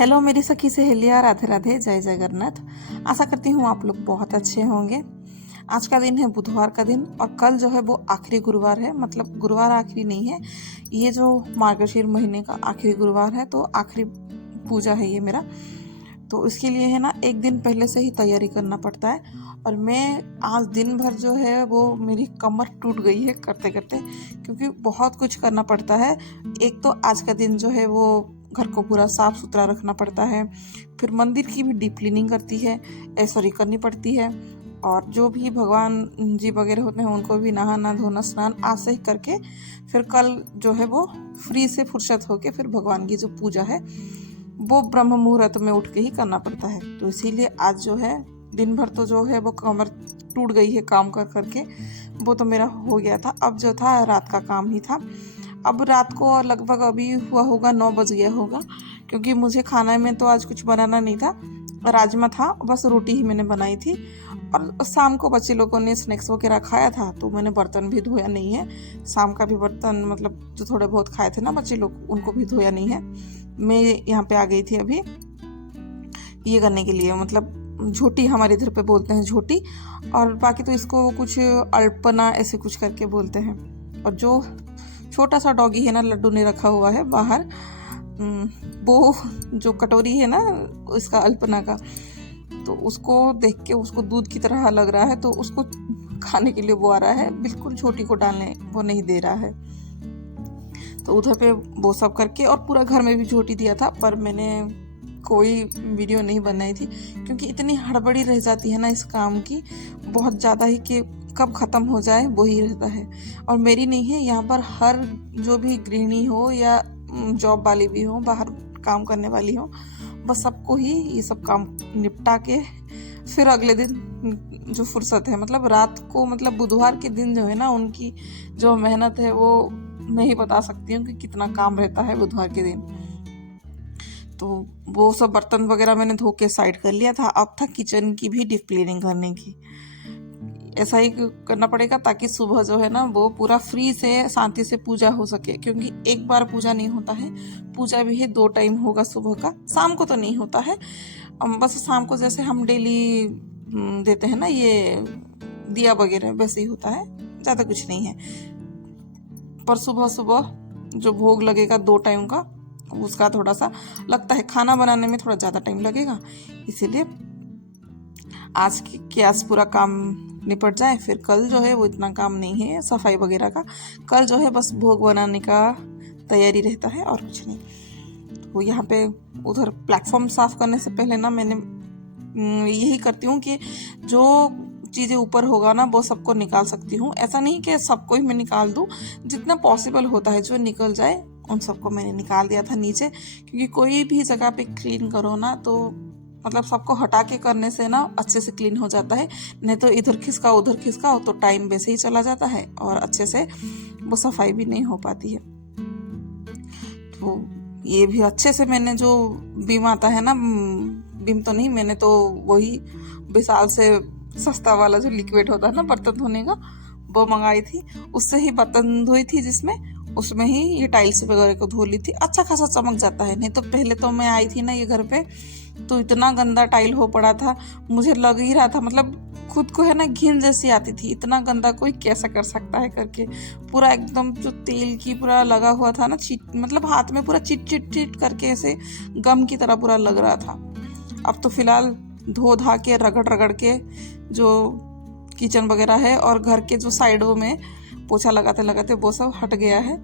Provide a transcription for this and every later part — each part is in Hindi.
हेलो मेरी सखी सहेलियाँ, राधे राधे, जय जगन्नाथ। आशा करती हूँ आप लोग बहुत अच्छे होंगे। आज का दिन है बुधवार का दिन और कल जो है वो आखिरी गुरुवार है। मतलब गुरुवार आखिरी नहीं है, ये जो मार्गशीर महीने का आखिरी गुरुवार है, तो आखिरी पूजा है ये मेरा। तो इसके लिए है ना, एक दिन पहले से ही तैयारी करना पड़ता है। और मैं आज दिन भर जो है वो मेरी कमर टूट गई है करते करते, क्योंकि बहुत कुछ करना पड़ता है। एक तो आज का दिन जो है वो घर को पूरा साफ सुथरा रखना पड़ता है, फिर मंदिर की भी डीप क्लीनिंग करनी पड़ती है। और जो भी भगवान जी वगैरह होते हैं उनको भी नहाना धोना स्नान आज से ही करके, फिर कल जो है वो फ्री से फुर्सत होके फिर भगवान की जो पूजा है वो ब्रह्म मुहूर्त में उठ के ही करना पड़ता है। तो इसीलिए आज जो है दिन भर तो जो है वो कमर टूट गई है काम कर करके, वो तो मेरा हो गया था। अब जो था रात का काम ही था। अब रात को लगभग अभी हुआ होगा 9 बज गया होगा, क्योंकि मुझे खाना में तो आज कुछ बनाना नहीं था। राजमा था, बस रोटी ही मैंने बनाई थी। और शाम को बच्चे लोगों ने स्नैक्स वगैरह खाया था, तो मैंने बर्तन भी धोया नहीं है। शाम का भी बर्तन मतलब जो थोड़े बहुत खाए थे ना बच्चे लोग, उनको भी धोया नहीं है। मैं यहाँ पे आ गई थी अभी ये करने के लिए, मतलब झोटी हमारे इधर पे बोलते हैं झोटी, और बाकी तो इसको कुछ अल्पना ऐसे कुछ करके बोलते हैं। और जो छोटा सा डॉगी है ना, लड्डू ने रखा हुआ है बाहर, वो जो कटोरी है ना इसका अल्पना का, तो उसको देख के उसको दूध की तरह लग रहा है, तो उसको खाने के लिए वो आ रहा है, बिल्कुल छोटी को डालने वो नहीं दे रहा है। तो उधर पे वो सब करके, और पूरा घर में भी झोटी दिया था, पर मैंने कोई वीडियो नहीं बनाई थी, क्योंकि इतनी हड़बड़ी रह जाती है ना इस काम की, बहुत ज़्यादा ही, कि कब ख़त्म हो जाए वही रहता है। और मेरी नहीं है, यहाँ पर हर जो भी गृहिणी हो या जॉब वाली भी हो, बाहर काम करने वाली हो, बस सबको ही ये सब काम निपटा के फिर अगले दिन जो फुर्सत है, मतलब रात को, मतलब बुधवार के दिन जो है ना, उनकी जो मेहनत है वो नहीं बता सकती हूँ कि कितना काम रहता है बुधवार के दिन। तो वो सब बर्तन वगैरह मैंने धो के साइड कर लिया था। अब था किचन की भी डीप क्लीनिंग करने की। ऐसा ही करना पड़ेगा ताकि सुबह जो है ना वो पूरा फ्री से शांति से पूजा हो सके, क्योंकि एक बार पूजा नहीं होता है। पूजा भी है 2 टाइम होगा, सुबह का, शाम को तो नहीं होता है। बस शाम को जैसे हम डेली देते हैं ना ये दिया वगैरह, वैसे ही होता है, ज़्यादा कुछ नहीं है। पर सुबह सुबह जो भोग लगेगा 2 टाइम का, उसका थोड़ा सा लगता है, खाना बनाने में थोड़ा ज़्यादा टाइम लगेगा, इसीलिए आज पूरा काम निपट जाए, फिर कल जो है वो इतना काम नहीं है सफाई वगैरह का। कल जो है बस भोग बनाने का तैयारी रहता है और कुछ नहीं। तो यहाँ पे उधर प्लेटफॉर्म साफ करने से पहले ना मैंने यही करती हूँ कि जो चीज़ें ऊपर होगा ना वो सबको निकाल सकती हूँ। ऐसा नहीं कि सबको ही मैं निकाल दूँ, जितना पॉसिबल होता है जो निकल जाए उन सबको मैंने निकाल दिया था नीचे। क्योंकि कोई भी जगह पे क्लीन करो ना, तो मतलब सबको हटा के करने से ना अच्छे से क्लीन हो जाता है। नहीं तो इधर खिसका उधर खिसका तो टाइम वैसे ही चला जाता है और अच्छे से वो सफाई भी नहीं हो पाती है। तो ये भी अच्छे से मैंने जो बीम आता है ना, बीम तो नहीं, मैंने तो वही विशाल से सस्ता वाला जो लिक्विड होता है ना बर्तन धोने का, वो मंगाई थी। उससे ही बर्तन धोई थी, जिसमें उसमें ही ये टाइल्स वगैरह को धो ली थी। अच्छा खासा चमक जाता है। नहीं तो पहले तो मैं आई थी ना ये घर पे, तो इतना गंदा टाइल हो पड़ा था, मुझे लग ही रहा था, मतलब खुद को है ना घिन जैसी आती थी, इतना गंदा कोई कैसा कर सकता है करके। पूरा एकदम जो तेल की पूरा लगा हुआ था ना, मतलब हाथ में पूरा चिट चिट चिट करके ऐसे गम की तरह पूरा लग रहा था। अब तो फिलहाल धो धा के रगड़ रगड़ के जो किचन वगैरह है और घर के जो साइडों में पोछा लगाते लगाते वो सब हट गया है।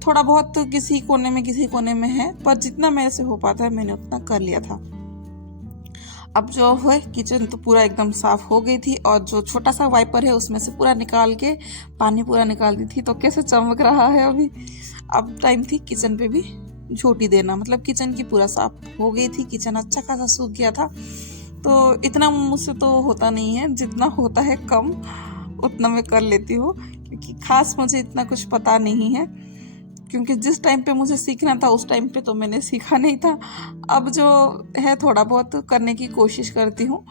थोड़ा बहुत तो किसी कोने में है, पर जितना मेरे से हो पाता है मैंने उतना कर लिया था। अब जो है किचन तो पूरा एकदम साफ हो गई थी, और जो छोटा सा वाइपर है उसमें से पूरा निकाल के पानी पूरा निकाल दी थी, तो कैसे चमक रहा है अभी। अब टाइम थी किचन पे भी झोटी देना, मतलब किचन की पूरा साफ हो गई थी। किचन अच्छा खासा सूख गया था। तो इतना मुझसे तो होता नहीं है, जितना होता है कम उतना मैं कर लेती हूँ, क्योंकि खास मुझे इतना कुछ पता नहीं है। क्योंकि जिस टाइम पे मुझे सीखना था उस टाइम पे तो मैंने सीखा नहीं था। अब जो है थोड़ा बहुत करने की कोशिश करती हूँ।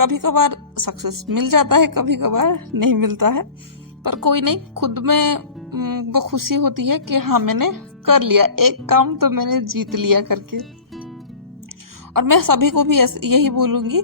कभी कभार सक्सेस मिल जाता है, कभी कभार नहीं मिलता है, पर कोई नहीं, खुद में वो खुशी होती है कि हाँ मैंने कर लिया, एक काम तो मैंने जीत लिया करके। और मैं सभी को भी यही बोलूँगी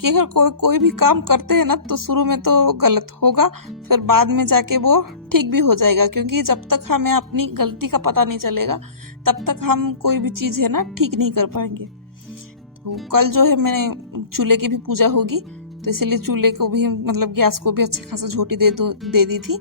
कि अगर कोई भी काम करते हैं ना तो शुरू में तो गलत होगा, फिर बाद में जाके वो ठीक भी हो जाएगा, क्योंकि जब तक हमें अपनी गलती का पता नहीं चलेगा तब तक हम कोई भी चीज़ है ना ठीक नहीं कर पाएंगे। तो कल जो है मैंने चूल्हे की भी पूजा होगी, तो इसीलिए चूल्हे को भी मतलब गैस को भी अच्छे खासा झोटी दे दी थी।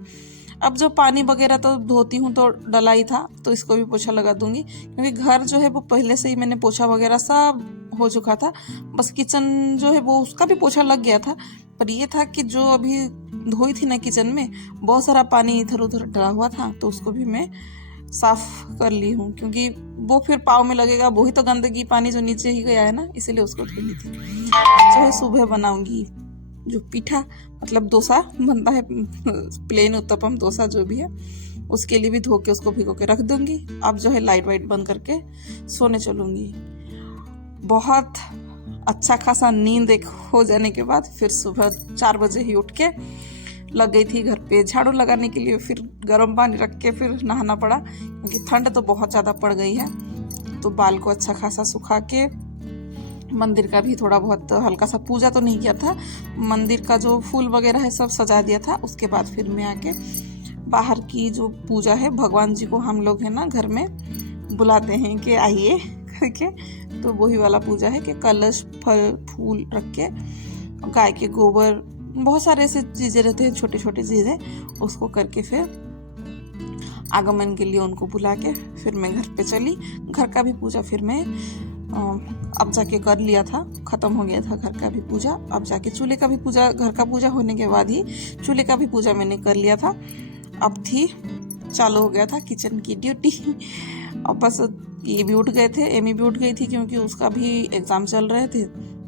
अब जो पानी वगैरह तो धोती हूँ तो डला ही था, तो इसको भी पोछा लगा दूंगी, क्योंकि घर जो है वो पहले से ही मैंने पोछा वगैरह सब हो चुका था। बस किचन जो है वो उसका भी पोछा लग गया था, पर ये था कि जो अभी धोई थी ना किचन में बहुत सारा पानी इधर उधर डला हुआ था, तो उसको भी मैं साफ कर ली हूँ, क्योंकि वो फिर पाँव में लगेगा, वही तो गंदगी पानी जो नीचे ही गया है ना, इसीलिए उसको धो ली थी। जो है सुबह बनाऊंगी जो पीठा मतलब डोसा बनता है, प्लेन उत्तपम डोसा जो भी है, उसके लिए भी धो के उसको भिगो के रख दूंगी। अब जो है लाइट वाइट बंद करके सोने चलूंगी। बहुत अच्छा खासा नींद एक हो जाने के बाद फिर सुबह 4 बजे ही उठ के लग गई थी घर पे झाड़ू लगाने के लिए। फिर गर्म पानी रख के फिर नहाना पड़ा, क्योंकि ठंड तो बहुत ज़्यादा पड़ गई है। तो बाल को अच्छा खासा सुखा के मंदिर का भी थोड़ा बहुत हल्का सा पूजा तो नहीं किया था, मंदिर का जो फूल वगैरह है सब सजा दिया था। उसके बाद फिर मैं आके बाहर की जो पूजा है, भगवान जी को हम लोग है ना घर में बुलाते हैं कि आइए करके, तो वही वाला पूजा है कि कलश फल फूल रख के गाय के गोबर बहुत सारे ऐसे चीज़ें रहते हैं, छोटी छोटी चीज़ें, उसको करके फिर आगमन के लिए उनको बुला के फिर मैं घर पे चली। घर का भी पूजा फिर मैं अब जाके कर लिया था, ख़त्म हो गया था घर का भी पूजा। अब जाके चूल्हे का भी पूजा, घर का पूजा होने के बाद ही चूल्हे का भी पूजा मैंने कर लिया था। अब थी चालू हो गया था किचन की ड्यूटी। अब बस ये भी उठ गए थे, एमी भी उठ गई थी, क्योंकि उसका भी एग्ज़ाम चल रहे थे,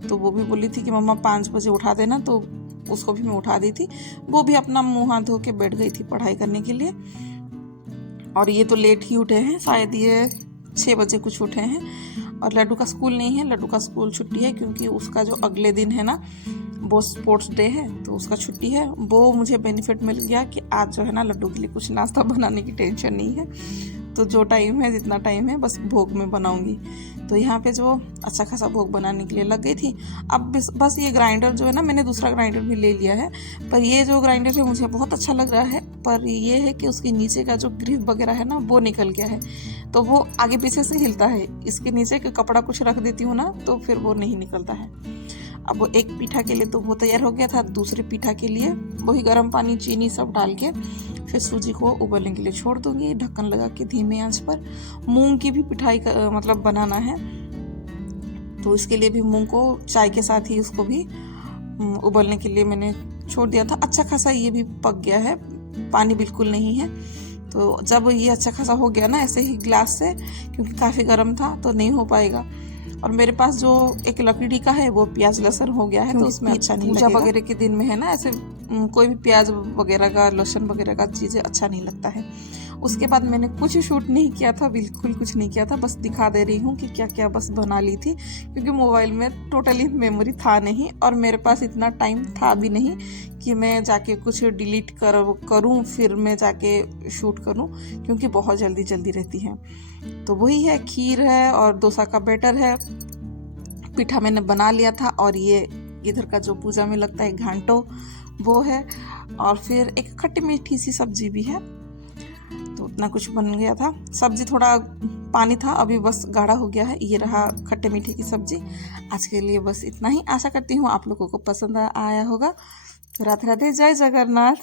तो वो भी बोली थी कि मम्मा 5 बजे उठा देना, तो उसको भी मैं उठा दी थी। वो भी अपना मुँह हाथ धो के बैठ गई थी पढ़ाई करने के लिए। और ये तो लेट ही उठे हैं, शायद ये 6 बजे कुछ उठे हैं। और लड्डू का स्कूल नहीं है, लड्डू का स्कूल छुट्टी है, क्योंकि उसका जो अगले दिन है ना वो स्पोर्ट्स डे है, तो उसका छुट्टी है। वो मुझे बेनिफिट मिल गया कि आज जो है ना लड्डू के लिए कुछ नाश्ता बनाने की टेंशन नहीं है, तो जो टाइम है जितना टाइम है बस भोग में बनाऊंगी। तो यहाँ पे जो अच्छा खासा भोग बनाने के लिए लग गई थी। अब बस ये ग्राइंडर जो है ना, मैंने दूसरा ग्राइंडर भी ले लिया है, पर ये जो ग्राइंडर है मुझे बहुत अच्छा लग रहा है, पर ये है कि उसके नीचे का जो ग्रिप वगैरह है ना वो निकल गया है, तो वो आगे पीछे से हिलता है। इसके नीचे का कपड़ा कुछ रख देती हूँ ना तो फिर वो नहीं निकलता है। अब वो एक पीठा के लिए तो वो तैयार हो गया था, दूसरे पीठा के लिए वही गर्म पानी चीनी सब डाल के फिर सूजी को उबलने के लिए छोड़ दूंगी, ढक्कन लगा के धीमे आंच पर। मूंग की भी पिठाई मतलब बनाना है, तो इसके लिए भी मूंग को चाय के साथ ही उसको भी उबलने के लिए मैंने छोड़ दिया था। अच्छा खासा ये भी पक गया है, पानी बिल्कुल नहीं है। तो जब ये अच्छा खासा हो गया ना ऐसे ही ग्लास से, क्योंकि काफ़ी गर्म था तो नहीं हो पाएगा। और मेरे पास जो एक लकड़ी का है वो प्याज लहसुन हो गया है, तो उसमें अच्छा नहीं लगेगा। पूजा वगैरह के दिन में है ना ऐसे कोई भी प्याज वगैरह का लहसुन वगैरह का चीज़ें अच्छा नहीं लगता है। उसके बाद मैंने कुछ शूट नहीं किया था, बिल्कुल कुछ नहीं किया था, बस दिखा दे रही हूँ कि क्या क्या बस बना ली थी, क्योंकि मोबाइल में टोटली मेमोरी था नहीं और मेरे पास इतना टाइम था भी नहीं कि मैं जाके कुछ डिलीट करूँ फिर मैं जाके शूट करूँ, क्योंकि बहुत जल्दी जल्दी रहती है। तो वही है, खीर है और डोसा का बैटर है, पीठा मैंने बना लिया था, और ये इधर का जो पूजा में लगता है घांटो वो है, और फिर एक खट्टी मीठी सी सब्जी भी है। तो उतना कुछ बन गया था। सब्जी थोड़ा पानी था, अभी बस गाढ़ा हो गया है। ये रहा खट्टे मीठे की सब्जी। आज के लिए बस इतना ही। आशा करती हूँ आप लोगों को पसंद आया होगा। तो राधे राधे, जय जगन्नाथ।